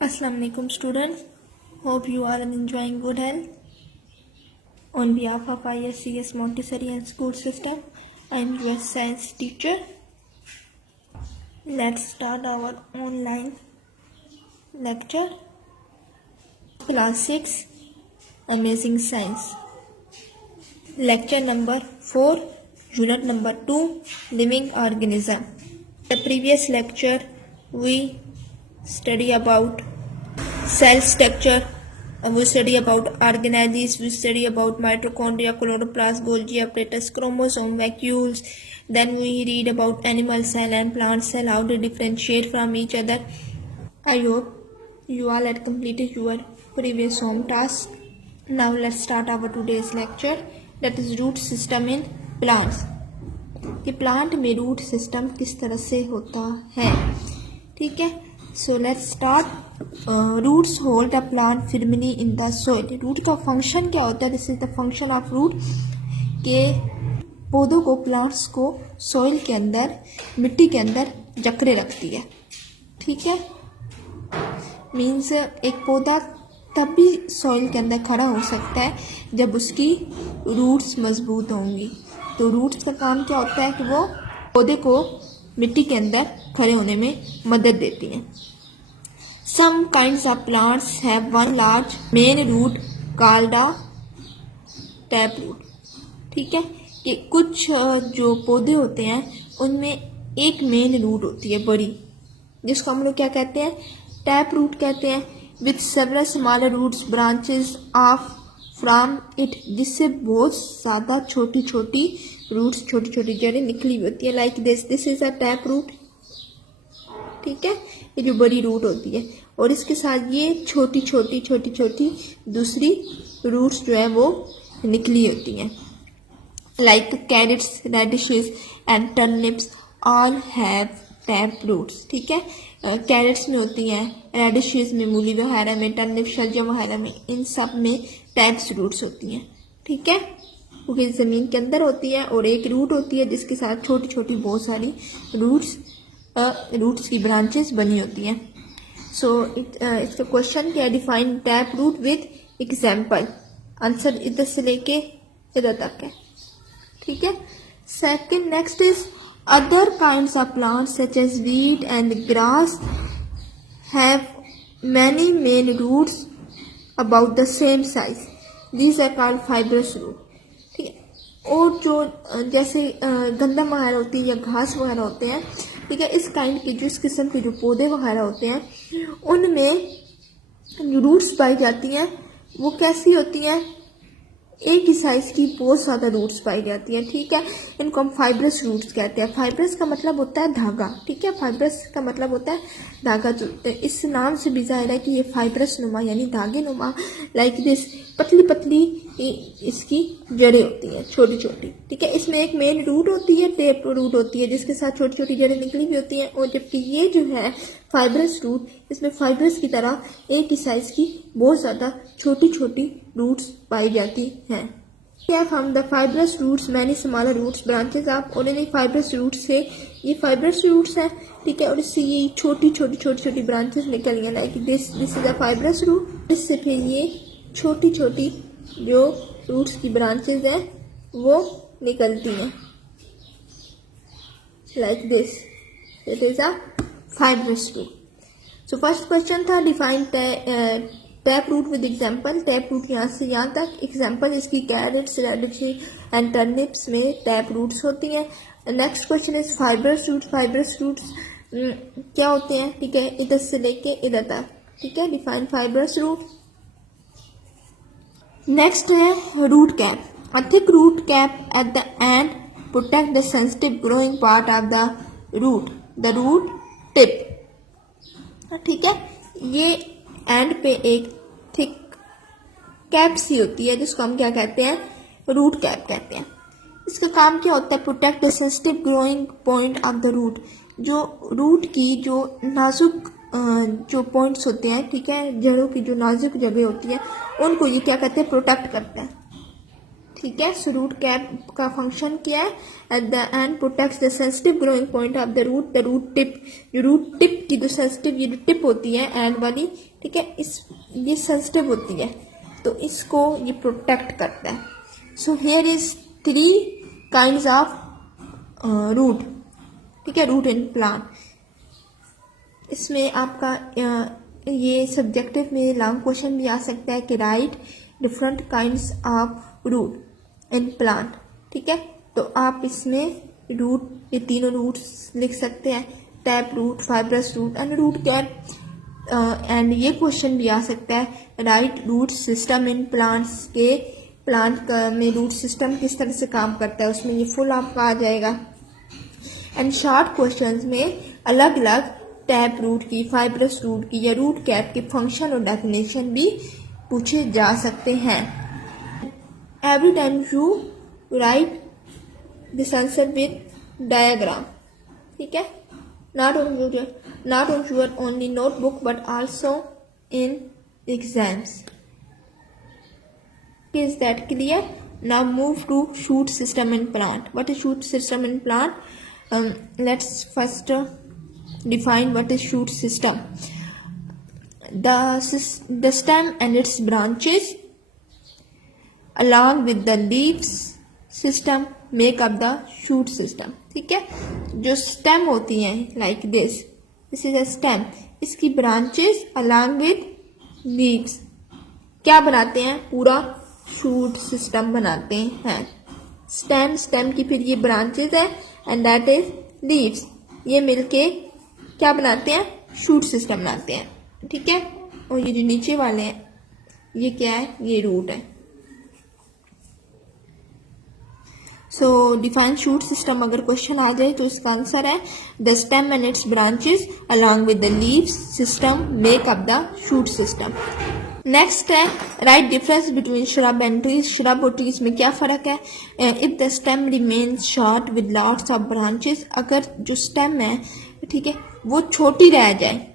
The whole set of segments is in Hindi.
Assalamu alaikum students. Hope you are enjoying good health. On behalf of ISCS Montessori and School System, I am your science teacher. Let's start our online lecture. Class 6 Amazing Science. Lecture number 4, Unit number 2, Living Organism. The previous lecture we study about cell structure, we study about organelles, we study about mitochondria, chloroplast, Golgi apparatus, chromosome, vacuoles. Then we read about animal cell and plant cell, how they differentiate from each other. I hope you all had completed your previous home task. Now let's start our today's lecture, that is root system in plants. कि प्लांट में रूट सिस्टम किस तरह से होता है, ठीक है. So let's start. Roots hold the plant firmly in the soil. Root का फंक्शन क्या होता है? This is the function of root, के पौधों को, प्लांट्स को सोइल के अंदर, मिट्टी के अंदर जकड़े रखती है, ठीक है. मीन्स एक पौधा तब भी सॉइल के अंदर खड़ा हो सकता है जब उसकी रूट्स मजबूत होंगी. तो रूट्स का काम क्या होता है कि वो पौधे को मिट्टी के अंदर खड़े होने में मदद देती हैं. Some kinds of plants have one large main root called a tap root, ठीक है. कि कुछ जो पौधे होते हैं उनमें एक मेन रूट होती है बड़ी, जिसको हम लोग क्या कहते हैं? टैप रूट कहते हैं. With several smaller roots branches off from it, जिससे बहुत ज़्यादा छोटी छोटी रूट्स, छोटी छोटी जड़ें निकली हुई होती है. Like this is a tap root, ठीक है. ये जो बड़ी रूट होती है और इसके साथ ये छोटी छोटी दूसरी रूट्स जो है वो निकली होती हैं. Like carrots, radishes and turnips all have tap roots, ठीक है. कैरेट्स में होती हैं, रेडिशेस में, मूली वगैरह में, टर्निप, शलजम वगैरह में, इन सब में टैप्स रूट्स होती हैं, ठीक है. क्योंकि ज़मीन के अंदर होती है और एक रूट होती है जिसके साथ छोटी छोटी बहुत सारी रूट्स की ब्रांचेस बनी होती हैं. सो इसका क्वेश्चन क्या है? Define tap root with example. Answer इधर से लेके इधर तक है, ठीक है. Second, next is other kinds of plants such as wheat and grass have many main roots about the same size. These are called fibrous root, ठीक है. और जो जैसे गंदम वगैरह होती है या घास वगैरह होते हैं, ठीक है, इस काइंड के, जो इस किस्म के जो पौधे वगैरह होते हैं उनमें जो रूट्स पाई जाती हैं वो कैसी होती हैं? एक ही साइज की बहुत ज़्यादा रूट्स पाई जाती हैं, ठीक है. इनको हम फाइब्रस रूट्स कहते हैं. फाइब्रस का मतलब होता है धागा, ठीक है. फाइब्रस का मतलब होता है धागा. इस नाम से भी जाहिर है कि ये फाइब्रस नुमा यानी धागे नुमा, लाइक दिस, पतली पतली इसकी जड़ें होती हैं, छोटी छोटी, ठीक है. इसमें एक मेन रूट होती है, टेप रूट होती है, जिसके साथ छोटी छोटी जड़ें निकली हुई होती हैं. और जबकि ये जो है फाइब्रस रूट, इसमें फाइब्रस की तरह एक ही साइज की बहुत ज़्यादा छोटी छोटी रूट्स पाई जाती हैं. From the fibrous roots many smaller roots branches of ordinary fibrous roots से, ये फाइब्रस रूट्स हैं, ठीक है. और इससे ये छोटी छोटी ब्रांचेस निकल गई. Like this is a fibrous root. इससे फिर ये छोटी छोटी जो रूट्स की ब्रांचेस हैं वो निकलती हैं, like this. It is a fibrous root. So first question था define tap root with example. Tap root यहाँ से यहाँ तक. एग्जाम्पल इसकी कैरेट्स, रेडिशेस एंड टर्निप्स में टैप रूट्स होती हैं. Next question is fibrous root. Fibrous roots क्या होते हैं, ठीक है, इधर से लेके इधर तक, ठीक है. Define fibrous root. नेक्स्ट है root cap. A thick root cap at the end protect the sensitive growing part of the root, the root tip, ठीक है. ये एंड पे एक थिक कैप सी होती है जिसको हम क्या कहते हैं? रूट कैप कहते हैं. इसका काम क्या होता है? Protect the sensitive growing point of the root. जो रूट की जो नाजुक जो पॉइंट्स होते हैं, ठीक है, जड़ों की जो नाजुक जगह होती है, उनको ये क्या कहते हैं? प्रोटेक्ट करते हैं, ठीक है। सो रूट कैप का फंक्शन क्या है? At the end protects the sensitive growing point of the root tip. जो रूट टिप की जो सेंसिटिव ये जो टिप होती है एंड वाली, ठीक है, ये सेंसिटिव होती है, तो इसको ये प्रोटेक्ट करता है। So here is 3 kinds of root, ठीक है, रूट इन प्लांट। इसमें आपका ये सब्जेक्टिव में लॉन्ग क्वेश्चन भी आ सकता है कि write different kinds of root in plant, ठीक है। तो आप इसमें रूट, ये तीनों रूट्स लिख सकते हैं, tap root, fibrous root and root cap. And ये क्वेश्चन भी आ सकता है write root system in plants के, प्लांट में रूट सिस्टम किस तरह से काम करता है, उसमें ये फुल आपका आ जाएगा। एंड शॉर्ट क्वेश्चंस में अलग अलग टैप रूट की, फाइब्रस रूट की या रूट कैप के फंक्शन और डेफिनेशन भी पूछे जा सकते हैं। Every time you right this answer with diagram, ठीक है, not on your only notebook but also in exams. Is that clear? Now move to shoot system in plant. What is shoot system in plant? Let's first define what is shoot system. The stem and its branches along with the leaves system make up the shoot system. ठीक है, जो stem होती हैं like this is a stem, इसकी branches along with leaves क्या बनाते हैं? पूरा शूट सिस्टम बनाते हैं। स्टेम की फिर ये ब्रांचेस है एंड दैट इज लीव्स, ये मिलके क्या बनाते हैं? शूट सिस्टम बनाते हैं, ठीक है। और ये जो नीचे वाले हैं ये क्या है? ये रूट है। सो डिफाइन शूट सिस्टम अगर क्वेश्चन आ जाए तो इसका आंसर है the stem and its branches along with the leaves system make up the shoot system. Next है write difference between shrub and trees. Shrub और ट्रीज में क्या फर्क है? If the stem remains short with lots of branches, अगर जो स्टेम है, ठीक है, वो छोटी रह जाए,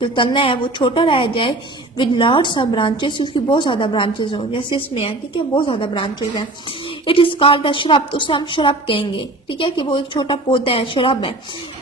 जो तना है वो छोटा रह जाए, विद लॉट्स ऑफ ब्रांचेस, इसकी बहुत ज्यादा ब्रांचेस हो, जैसे इसमें है, ठीक है, बहुत ज्यादा ब्रांचेस हैं, it is called the shrub, तो उसे हम श्रब कहेंगे, ठीक है, कि वो एक छोटा पौधा है, श्रब है।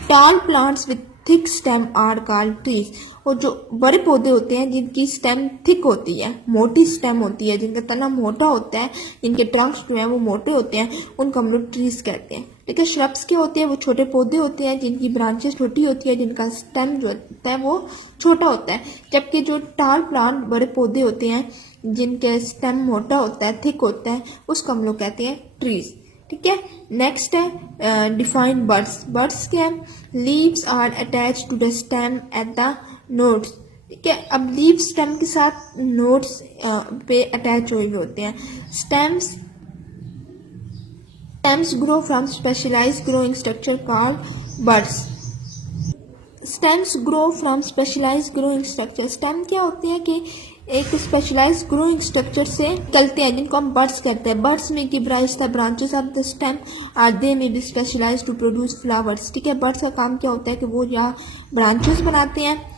Tall plants with thick stem are called trees, और जो बड़े पौधे होते हैं जिनकी स्टेम थिक होती है, मोटी स्टेम होती है, जिनका तना मोटा होता है, जिनके ट्रंक्स जो है वो मोटे होते हैं, उनको हम लोग ट्रीज कहते हैं। लेकिन श्रब्स के होते हैं वो छोटे पौधे होते हैं जिनकी ब्रांचेस छोटी होती है, जिनका स्टेम जो होता है वो छोटा होता है। जबकि जो टॉल प्लांट बड़े पौधे होते हैं जिनके स्टेम मोटा होता है, थिक होता है, उसको हम लोग कहते हैं ट्रीज, ठीक है। नेक्स्ट है डिफाइन बर्ड्स। बर्ड्स क्या है? Leaves are attach to the stem at the nodes, ठीक है। अब लीव स्टेम के साथ नोड्स पे अटैच हुए होते हैं। Stems grow from specialized growing structure called buds. Stems grow from specialized growing structure. Stem क्या होते हैं कि एक स्पेशलाइज्ड ग्रोइंग स्ट्रक्चर से निकलते हैं, जिनको हम बर्ड्स कहते हैं। बर्ड्स में give rise the branches of the stem are they may be specialized to produce flowers, ठीक है। बर्ड्स का काम क्या होता है कि वो या ब्रांचेस बनाते हैं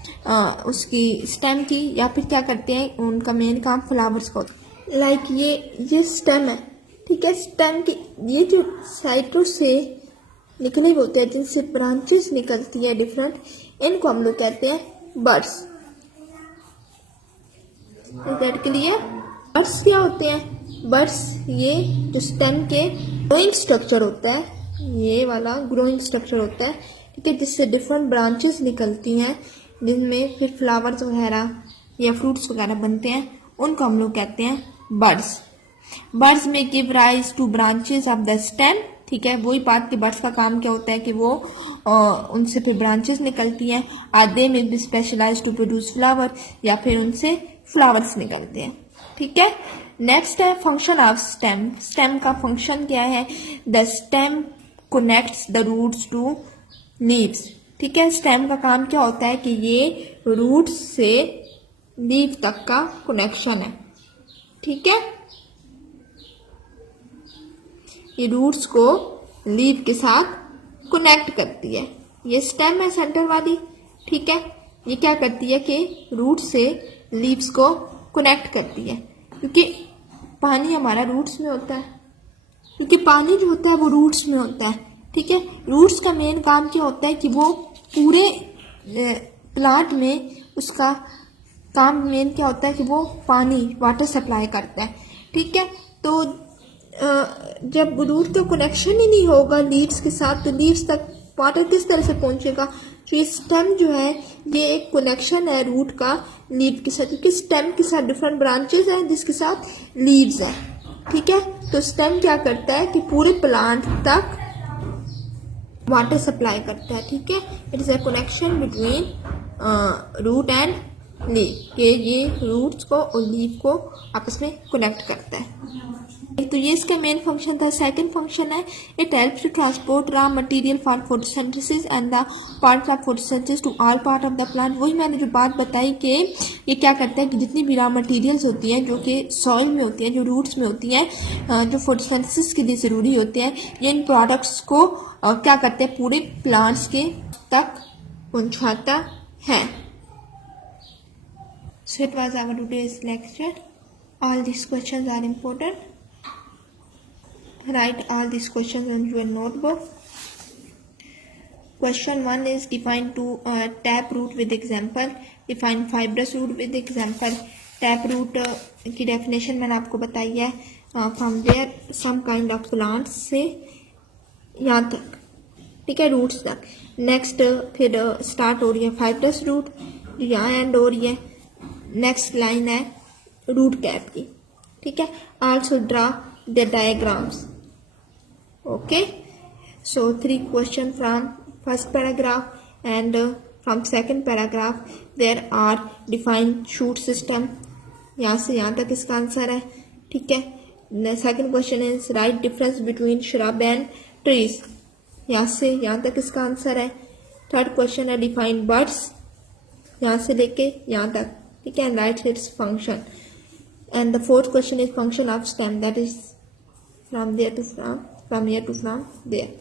उसकी स्टेम की, या फिर क्या करते हैं, उनका मेन काम फ्लावर्स का होता है। लाइक ये स्टेम है, ठीक है। स्टेम की ये जो साइटों से निकले होते हैं, जिनसे ब्रांचेस निकलती है डिफरेंट, इनको हम लोग कहते हैं बर्ड्स। के लिए बर्ड्स क्या होते हैं? बर्ड्स ये जो स्टेम के ग्रोइंग स्ट्रक्चर होता है, ये वाला ग्रोइंग स्ट्रक्चर होता है, ठीक है, जिससे डिफरेंट ब्रांचेस निकलती हैं, जिनमें फिर फ्लावर्स वगैरह या फ्रूट्स वगैरह बनते हैं, उनको हम लोग कहते हैं बर्ड्स। बर्ड्स में give rise two branches of the stem, ठीक है। वही बात कि बर्ड्स का काम क्या होता है कि वो उनसे फिर ब्रांचेस निकलती हैं। आधे में भी स्पेशलाइज टू प्रोड्यूस फ्लावर, या फिर उनसे फ्लावर्स निकलते हैं, ठीक है। नेक्स्ट है फंक्शन ऑफ स्टेम। स्टेम का फंक्शन क्या है? The stem connects the roots to leaves, ठीक है। स्टेम का काम क्या होता है कि ये रूट से लीव तक का कनेक्शन है, ठीक है। ये रूट्स को लीव के साथ कनेक्ट करती है। ये स्टेम है सेंटर वाली, ठीक है। ये क्या करती है कि रूट से लीव्स को कनेक्ट करती है, क्योंकि पानी हमारा रूट्स में होता है, क्योंकि पानी जो होता है वो रूट्स में होता है, ठीक है। रूट्स का मेन काम क्या होता है कि वो पूरे प्लांट में उसका काम मेन क्या होता है कि वो पानी वाटर सप्लाई करता है, ठीक है। तो जब रूट का कनेक्शन ही नहीं होगा लीड्स के साथ तो लीड्स तक वाटर किस तरह से पहुंचेगा। तो ये स्टेम जो है ये एक कनेक्शन है रूट का लीड के साथ, क्योंकि स्टेम के साथ डिफरेंट ब्रांचेस हैं जिसके साथ लीड्स हैं, ठीक है। तो स्टेम क्या करता है कि पूरे प्लांट तक वाटर सप्लाई करता है, ठीक है। It is a connection between root and leaf, ये रूट्स को और लीफ को आपस में कनेक्ट करता है। तो ये इसका मेन फंक्शन था। सेकंड फंक्शन है it helps to transport raw material for photosynthesis and the parts of photosynthesis to all part of the plant. वही मैंने जो बात बताई कि ये क्या करता है कि जितनी भी रॉ मटेरियल्स होती हैं जो कि सॉइल में होती हैं, जो रूट्स में होती हैं, जो फोटोसिंथेसिस के लिए ज़रूरी होते हैं, ये इन प्रोडक्ट्स को क्या करते हैं पूरे प्लांट्स के तक पहुँचाता है। So it was our today's lecture. All these questions are important. Write all these questions on your notebook. Question 1 is define tap root with example. Define fibrous root with example. Tap root की definition मैंने आपको बताई है from there some kind of plants से यहाँ तक, ठीक है, रूट्स तक। नेक्स्ट फिर स्टार्ट हो रही है फाइब्रस रूट जो यहाँ एंड हो रही है। नेक्स्ट लाइन है रूट कैप की, ठीक है। Also draw the diagrams, okay. So 3 question from first paragraph and from second paragraph there are define shoot system, यहाँ से यहाँ तक इसका आंसर है, ठीक है। Second question is write difference between shrub and trees, यहाँ से यहाँ तक इसका आंसर है। थर्ड क्वेश्चन है डिफाइन बर्ड्स, यहाँ से लेके यहाँ तक, ठीक है, right it's function. And the fourth question is function of stem, that is from there to from here to from there,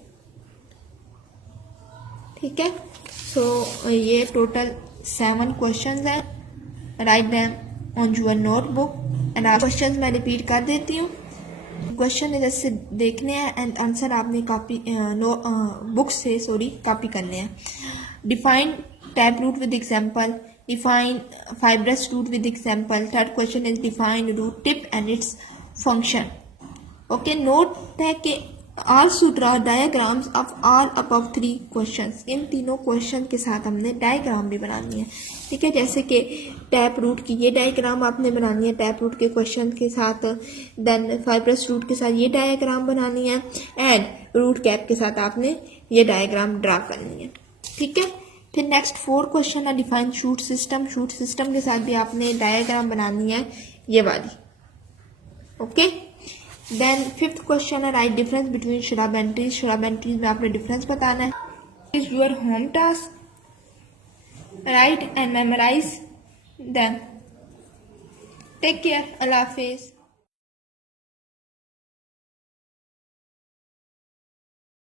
ठीक है। सो ये टोटल 7 क्वेश्चंस हैं। Write them on your notebook and questions मैं रिपीट कर देती हूँ। क्वेश्चन जैसे देखने हैं एंड आंसर आपने कॉपी बुक से कॉपी करने हैं। Define tap root with example, define fibrous root with example. Third question is define root tip and it's function, okay. Note है कि also draw diagrams of all above 3 questions. इन तीनों क्वेश्चन के साथ हमने डायग्राम भी बनानी है, ठीक है। जैसे कि टैप रूट की ये डायग्राम आपने बनानी है टैप रूट के क्वेश्चन के साथ, देन फाइब्रस रूट के साथ ये डायग्राम बनानी है एंड रूट कैप के साथ आपने ये डायग्राम ड्रा करनी है, ठीक है। फिर नेक्स्ट 4 क्वेश्चन है define shoot system. Shoot system के साथ भी आपने डायग्राम बनानी है ये वाली, ओके। देन 5th क्वेश्चन है write difference between shrub and trees. Shrub and trees में आपने डिफरेंस बताना है। Is your home task, right and memorize them. Take care, अल्लाह हाफिज।